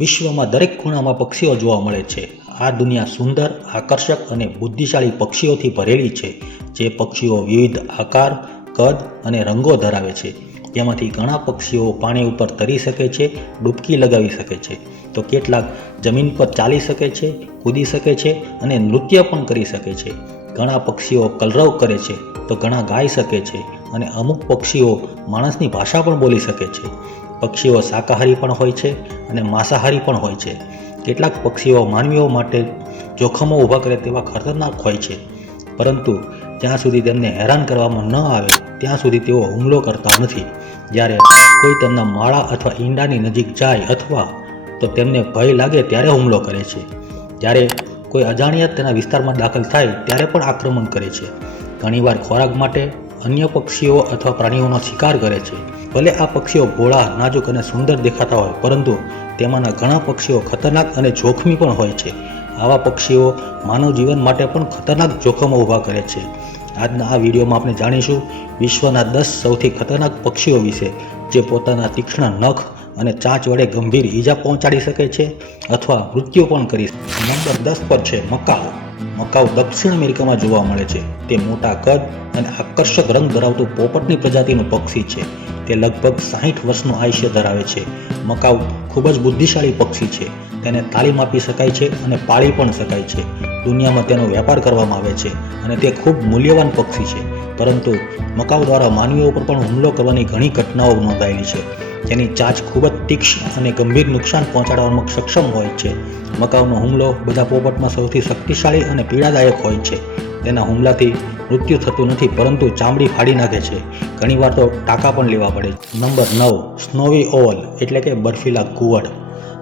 વિશ્વમાં દરેક ખૂણામાં પક્ષીઓ જોવા મળે છે. આ દુનિયા સુંદર, આકર્ષક અને બુદ્ધિશાળી પક્ષીઓથી ભરેલી છે. જે પક્ષીઓ વિવિધ આકાર, કદ અને રંગો ધરાવે છે. તેમાંથી ઘણા પક્ષીઓ પાણી ઉપર તરી શકે છે, ડૂબકી લગાવી શકે છે, તો કેટલાક જમીન પર ચાલી શકે છે, કૂદી શકે છે અને નૃત્ય પણ કરી શકે છે. ઘણા પક્ષીઓ કલરવ કરે છે, તો ઘણા ગાઈ શકે છે અને અમુક પક્ષીઓ માણસની ભાષા પણ બોલી શકે છે. પક્ષીઓ શાકાહારી પણ હોય છે અને માંસાહારી પણ હોય છે. કેટલાક પક્ષીઓ માનવીઓ માટે જોખમો ઊભા કરે તેવા ખતરનાક હોય છે, પરંતુ જ્યાં સુધી તેમને હેરાન કરવામાં ન આવે ત્યાં સુધી તેઓ હુમલો કરતા નથી. જ્યારે કોઈ તેમના માળા અથવા ઈંડાની નજીક જાય અથવા તો તેમને ભય લાગે ત્યારે હુમલો કરે છે. જ્યારે કોઈ અજાણ્યા તેના વિસ્તારમાં દાખલ થાય ત્યારે પણ આક્રમણ કરે છે. ઘણીવાર ખોરાક માટે અન્ય પક્ષીઓ અથવા પ્રાણીઓનો શિકાર કરે છે. ભલે આ પક્ષીઓ ભોળા, નાજુક અને સુંદર દેખાતા હોય, પરંતુ તેમાંના ઘણા પક્ષીઓ ખતરનાક અને જોખમી પણ હોય છે. આવા પક્ષીઓ માનવ જીવન માટે પણ ખતરનાક જોખમો ઊભા કરે છે. આજના આ વિડીયોમાં આપણે જાણીશું વિશ્વના 10 સૌથી ખતરનાક પક્ષીઓ વિશે, જે પોતાના તીક્ષ્ણ નખ અને ચાંચ વડે ગંભીર ઈજા પહોંચાડી શકે છે અથવા મૃત્યુ પણ કરી શકે છે. નંબર 10 પર છે મકાઉ. મકાઉ દક્ષિણ અમેરિકામાં જોવા મળે છે. તે મોટા કદ અને આકર્ષક રંગ ધરાવતું પોપટની પ્રજાતિનું પક્ષી છે. તે લગભગ 60 વર્ષનું આયુષ્ય ધરાવે છે. મકાઉ ખૂબ જ બુદ્ધિશાળી પક્ષી છે. તેને તાલીમ આપી શકાય છે અને પાળી પણ શકાય છે. દુનિયામાં તેનો વેપાર કરવામાં આવે છે અને તે ખૂબ મૂલ્યવાન પક્ષી છે. પરંતુ મકાઉ દ્વારા માનવીઓ પર પણ હુમલો કરવાની ઘણી ઘટનાઓ નોંધાયેલી છે. તેની ચાંચ ખૂબ જ તીક્ષ્ણ અને ગંભીર નુકસાન પહોંચાડવામાં સક્ષમ હોય છે. મકાઉનો હુમલો બધા પોપટમાં સૌથી શક્તિશાળી અને પીડાદાયક હોય છે. તેના હુમલાથી મૃત્યુ થતું નથી, પરંતુ ચામડી ફાડી નાખે છે. ઘણીવાર તો ટાંકા પણ લેવા પડે છે. નંબર 9, સ્નોવી ઓવલ એટલે કે બર્ફીલા ઘુવડ.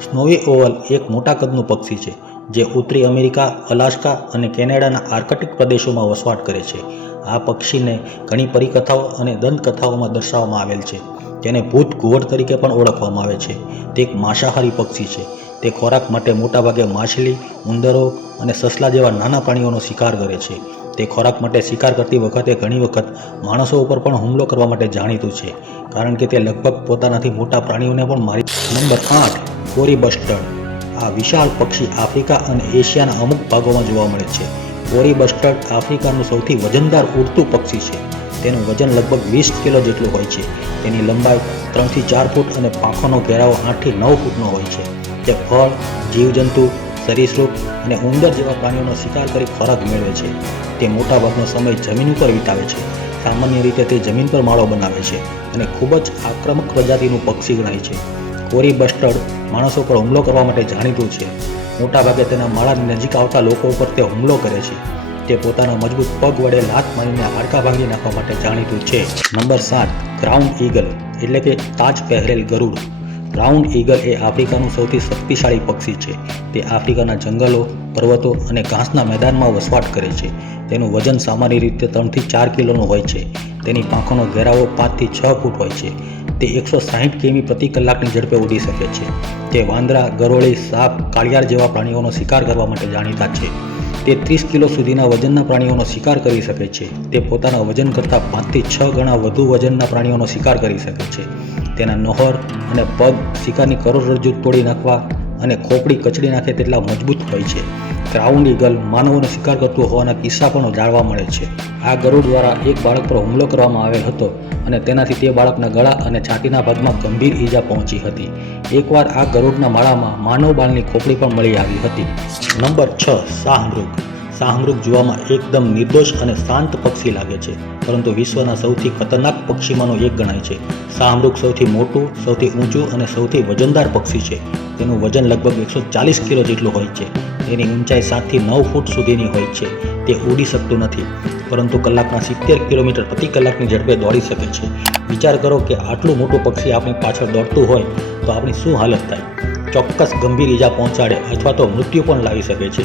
સ્નોવી ઓવલ એક મોટા કદનું પક્ષી છે, જે ઉત્તરી અમેરિકા, અલાસ્કા અને કેનેડાના આર્કટિક પ્રદેશોમાં વસવાટ કરે છે. આ પક્ષીને ઘણી પરિકથાઓ અને દંતકથાઓમાં દર્શાવવામાં આવેલ છે. તેને ભૂત ઘુવડ તરીકે પણ ઓળખવામાં આવે છે. તે એક માંસાહારી પક્ષી છે. તે ખોરાક માટે મોટાભાગે માછલી, ઉંદરો અને સસલા જેવા નાના પ્રાણીઓનો શિકાર કરે છે. તે ખોરાક માટે શિકાર કરતી વખતે ઘણી વખત માણસો ઉપર પણ હુમલો કરવા માટે જાણીતું છે, કારણ કે તે લગભગ પોતાનાથી મોટા પ્રાણીઓને પણ મારી. નંબર 8, કોરી બસ્ટર્ડ. આ વિશાળ પક્ષી આફ્રિકા અને એશિયાના અમુક ભાગોમાં જોવા મળે છે. કોરી બસ્ટર્ડ આફ્રિકાનું સૌથી વજનદાર ઉડતું પક્ષી છે. તેનું વજન લગભગ 20 કિલો જેટલું હોય છે. તેની લંબાઈ 3 થી 4 ફૂટ અને પાંખોનો ઘેરાવો 8 થી 9 ફૂટનો હોય છે. તે ફળ, જીવજંતુ, સરીસૃપ અને ઉંદર જેવા પ્રાણીઓનો શિકાર કરી ખોરાક મેળવે છે. તે મોટાભાગનો સમય જમીન ઉપર વિતાવે છે. સામાન્ય રીતે તે જમીન પર માળો બનાવે છે અને ખૂબ જ આક્રમક પ્રજાતિનું પક્ષી ગણાય છે. કોરી બસ્ટર્ડ માણસો પર હુમલો કરવા માટે જાણીતું છે. મોટાભાગે તેના માળાની નજીક આવતા લોકો ઉપર તે હુમલો કરે છે. તે પોતાના મજબૂત પગ વડે લાત મારીને હાડકાં ભાંગી નાખવા માટે જાણીતું છે. નંબર 7, ગ્રાઉન્ડ ઈગલ એટલે કે તાજ પહેરેલ ગરુડ. ગ્રાઉન્ડ ઈગલ એ આફ્રિકાનું સૌથી શક્તિશાળી પક્ષી છે. તે આફ્રિકાના જંગલો, પર્વતો અને ઘાસના મેદાનમાં વસવાટ કરે છે. તેનું વજન સામાન્ય રીતે 3 થી 4 કિલોનું હોય છે. તેની પાંખોનો ઘેરાવો 5 થી 6 ફૂટ હોય છે. તે 160 કિમી પ્રતિ કલાકની ઝડપે ઉડી શકે છે. તે વાંદરા, ગરોળી, સાપ, કાળિયાર જેવા પ્રાણીઓનો શિકાર કરવા માટે જાણીતા છે. તે 30 કિલો સુધીના વજનના પ્રાણીઓનો શિકાર કરી શકે છે. તે પોતાના વજન કરતાં 5 થી 6 ગણા વધુ વજનના પ્રાણીઓનો શિકાર કરી શકે છે. તેના નહોર અને પગ શિકારની કરોડરજ્જુ તોડી નાખવા અને ખોપડી કચડી નાખે તેટલા મજબૂત હોય છે. ગ્રાઉન્ડ ઈગલ માનવોનો શિકાર કરતું હોવાના કિસ્સા પણ જાણવા મળે છે. આ ગરુડ દ્વારા એક બાળક પર હુમલો કરવામાં આવેલ હતો અને તેનાથી તે બાળકના ગળા અને છાતીના ભાગમાં ગંભીર ઈજા પહોંચી હતી. એકવાર આ ગરુડના માળામાં માનવ બાળની ખોપડી પણ મળી આવી હતી. નંબર 6, શાહમૃગ. શાહમૃગ જોવામાં એકદમ નિર્દોષ અને શાંત પક્ષી લાગે છે, પરંતુ વિશ્વના સૌથી ખતરનાક પક્ષીમાંનો એક ગણાય છે. શાહમૃગ સૌથી મોટું, સૌથી ઊંચું અને સૌથી વજનદાર પક્ષી છે. તેનું વજન લગભગ 140 કિલો જેટલું હોય છે. તેની ઊંચાઈ 7 થી 9 ફૂટ સુધીની હોય છે. તે ઉડી શકતું નથી, પરંતુ કલાકના 70 કિલોમીટર પ્રતિ કલાકની ઝડપે દોડી શકે છે. વિચાર કરો કે આટલું મોટું પક્ષી આપણી પાછળ દોડતું હોય તો આપણી શું હાલત થાય. ચોક્કસ ગંભીર ઈજા પહોંચાડે અથવા તો મૃત્યુ પણ લાવી શકે છે.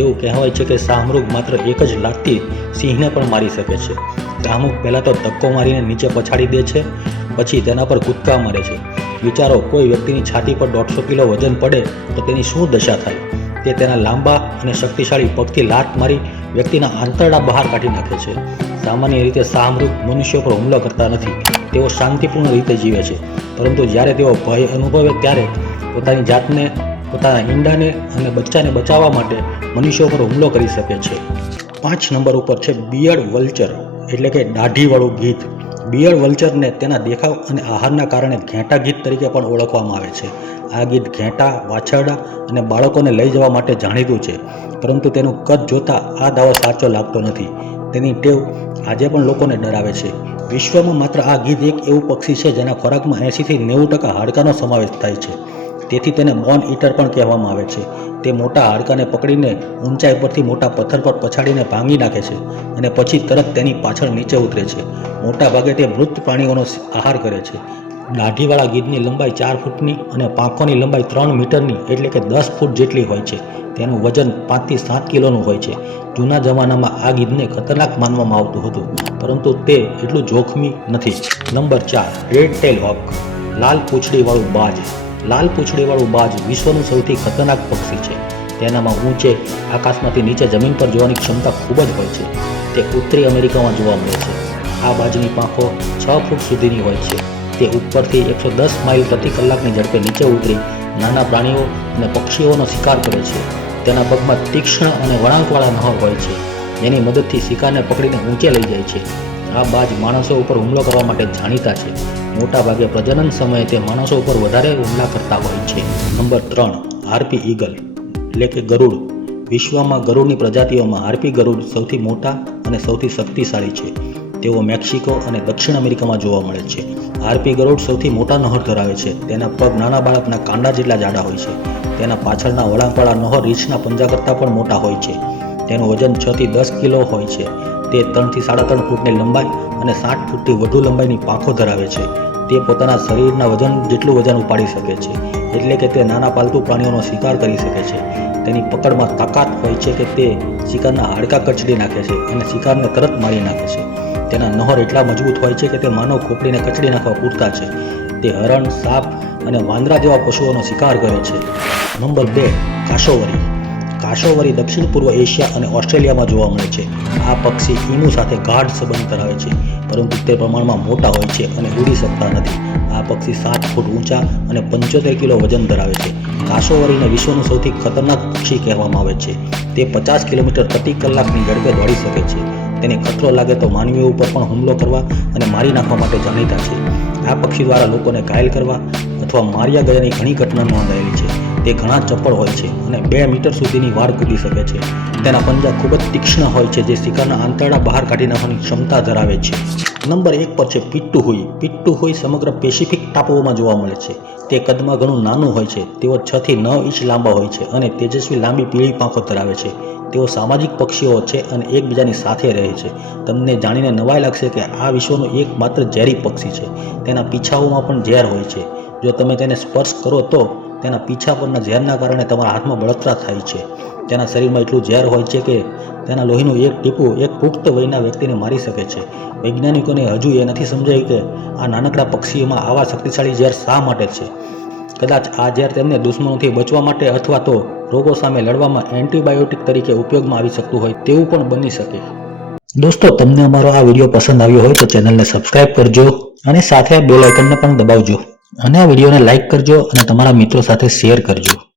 એવું કહેવાય છે કે શાહમૃગ માત્ર એક જ લાતથી સિંહને પણ મારી શકે છે. શાહમૃગ પહેલાં તો ધક્કો મારીને નીચે પછાડી દે છે, પછી તેના પર કૂદકા મારે છે. વિચારો, કોઈ વ્યક્તિની છાતી પર 150 કિલો વજન પડે તો તેની શું દશા થાય. તે તેના લાંબા અને શક્તિશાળી પગથી લાત મારી વ્યક્તિના આંતરડા બહાર કાઢી નાખે છે. સામાન્ય રીતે શાહમૃગ મનુષ્યો પર હુમલો કરતા નથી. તેઓ શાંતિપૂર્ણ રીતે જીવે છે, પરંતુ જ્યારે તેઓ ભય અનુભવે ત્યારે પોતાની જાતને, પોતાના ઈંડાને અને બચ્ચાને બચાવવા માટે મનુષ્યો પર હુમલો કરી શકે છે. 5 નંબર ઉપર છે બિયર્ડ વલ્ચર એટલે કે દાઢીવાળું ગીધ. બિયર્ડ વલ્ચરને તેના દેખાવ અને આહારના કારણે ઘેંટા ગીધ તરીકે પણ ઓળખવામાં આવે છે. આ ગીધ ઘેંટા, વાછરડા અને બાળકોને લઈ જવા માટે જાણીતું છે, પરંતુ તેનું કદ જોતાં આ દાવો સાચો લાગતો નથી. તેની ટેવ આજે પણ લોકોને ડરાવે છે. વિશ્વમાં માત્ર આ ગીધ એક એવું પક્ષી છે જેના ખોરાકમાં 80થી 90% હાડકાનો સમાવેશ થાય છે. તેથી તેને બોન ઈટર પણ કહેવામાં આવે છે. તે મોટા હાડકાને પકડીને ઊંચાઈ પરથી મોટા પથ્થર પર પછાડીને ભાંગી નાખે છે અને પછી તરત તેની પાછળ નીચે ઉતરે છે. મોટા ભાગે તે મૃત પ્રાણીઓનો આહાર કરે છે. દાઢીવાળા ગીધની લંબાઈ 4 ફૂટની અને પાંખોની લંબાઈ 3 મીટરની એટલે કે 10 ફૂટ જેટલી હોય છે. તેનું વજન 5 થી 7 કિલોનું હોય છે. જૂના જમાનામાં આ ગીધને ખતરનાક માનવામાં આવતું હતું, પરંતુ તે એટલું જોખમી નથી. નંબર 4 રેડ ટેલ હોક, લાલ પૂંછડીવાળું બાજ. લાલ પૂંછડીવાળું બાજ વિશ્વનું સૌથી ખતરનાક પક્ષી છે. તેનામાં ઊંચે આકાશમાંથી નીચે જમીન પર જોવાની ક્ષમતા ખૂબ જ હોય છે. તે ઉત્તરી અમેરિકામાં જોવા મળે છે. આ બાજની પાંખો 6 ફૂટ સુધીની હોય છે. તે ઉપરથી 110 માઇલ પ્રતિ કલાકની ઝડપે નીચે ઉતરી નાના પ્રાણીઓ અને પક્ષીઓનો શિકાર કરે છે. તેના પગમાં તીક્ષ્ણ અને વળાંકવાળા નખ હોય છે, જેની મદદથી શિકારને પકડીને ઊંચે લઈ જાય છે. આ બાજ માણસો ઉપર હુમલો કરવા માટે જાણીતા છે. મોટા ભાગે પ્રજનન સમયે તે માણસો ઉપર વધારે હુમલા કરતા હોય છે. નંબર 3 હાર્પી ઈગલ એટલે કે ગરુડ. વિશ્વમાં ગરુડની પ્રજાતિઓમાં હાર્પી ગરુડ સૌથી મોટા અને સૌથી શક્તિશાળી છે. તેઓ મેક્સિકો અને દક્ષિણ અમેરિકામાં જોવા મળે છે. હાર્પી ગરુડ સૌથી મોટા નહર ધરાવે છે. તેના પગ નાના બાળકના કાંડા જેટલા જાડા હોય છે. તેના પાછળના વળાંકવાળા નહર રીંછના પંજા કરતાં પણ મોટા હોય છે. તેનું વજન 6 થી 10 કિલો હોય છે. તે 3 થી 3.5 ફૂટની લંબાઈ અને 60 ફૂટથી વધુ લંબાઈની પાંખો ધરાવે છે. તે પોતાના શરીરના વજન જેટલું વજન ઉપાડી શકે છે, એટલે કે તે નાના પાલતુ પ્રાણીઓનો શિકાર કરી શકે છે. તેની પકડમાં તાકાત હોય છે કે તે શિકારના હાડકાં કચડી નાખે છે અને શિકારને તરત મારી નાખે છે. તેના નહર એટલા મજબૂત હોય છે કે તે માનવ ખોપડીને કચડી નાખવા પૂરતા છે. તે હરણ, સાપ અને વાંદરા જેવા પશુઓનો શિકાર કરે છે. નંબર 2 કાશોવરી. કાશોવરી દક્ષિણ પૂર્વ એશિયા અને ઓસ્ટ્રેલિયામાં જોવા મળે છે. આ પક્ષી ઈમુ સાથે ગાઢ સંબંધ ધરાવે છે, પરંતુ તે પ્રમાણમાં મોટા હોય છે અને ઉડી શકતા નથી. આ પક્ષી 7 ફૂટ ઊંચા અને 75 કિલો વજન ધરાવે છે. કાશોવરીને વિશ્વનું સૌથી ખતરનાક પક્ષી કહેવામાં આવે છે. તે 50 કિલોમીટર પ્રતિ કલાકની ઝડપે દોડી શકે છે. તેને ખતરો લાગે તો માનવીઓ ઉપર પણ હુમલો કરવા અને મારી નાખવા માટે જાણીતા છે. આ પક્ષી દ્વારા લોકોને ઘાયલ કરવા અથવા માર્યા ગયાની ઘણી ઘટના નોંધાયેલી છે. તે ઘણા ચપળ હોય છે અને 2 મીટર સુધીની વાડ કૂદી શકે છે. તેના પંજા ખૂબ જ તીક્ષ્ણ હોય છે, જે શિકારના આંતરડા બહાર કાઢી નાખવાની ક્ષમતા ધરાવે છે. નંબર 1 પર છે પિટ્ટુહુઈ. પિટ્ટુહુઈ સમગ્ર પેસિફિક ટાપુઓમાં જોવા મળે છે. તે કદમાં ઘણું નાનું હોય છે. તેઓ 6 થી 9 ઇંચ લાંબા હોય છે અને તેજસ્વી લાંબી પીળી પાંખો ધરાવે છે. તેઓ સામાજિક પક્ષીઓ છે અને એકબીજાની સાથે રહે છે. તમને જાણીને નવાઈ લાગશે કે આ વિશ્વનું એકમાત્ર ઝેરી પક્ષી છે. તેના પીછાઓમાં પણ ઝેર હોય છે. જો તમે તેને સ્પર્શ કરો તો તેના પીછા પરના ઝેરના કારણે તમારા હાથમાં બળતરા થાય છે. તેના શરીરમાં એટલું ઝેર હોય છે કે તેના લોહીનું એક ટીપું એક પુખ્ત વયના વ્યક્તિને મારી શકે છે. વૈજ્ઞાનિકોને હજુ એ નથી સમજાયું કે આ નાનકડા પક્ષીઓમાં આવા શક્તિશાળી ઝેર શા માટે છે. કદાચ આ ઝેર તેમને દુશ્મનોથી બચવા માટે અથવા તો રોગો સામે લડવામાં એન્ટીબાયોટિક તરીકે ઉપયોગમાં આવી શકતું હોય તેવું પણ બની શકે. દોસ્તો, તમને અમારો આ વિડીયો પસંદ આવ્યો હોય તો ચેનલને સબસ્ક્રાઇબ કરજો અને સાથે બેલ આઇકનને પણ દબાવજો અને આ વિડીયોને લાઇક કરજો અને તમારા મિત્રો સાથે શેર કરજો.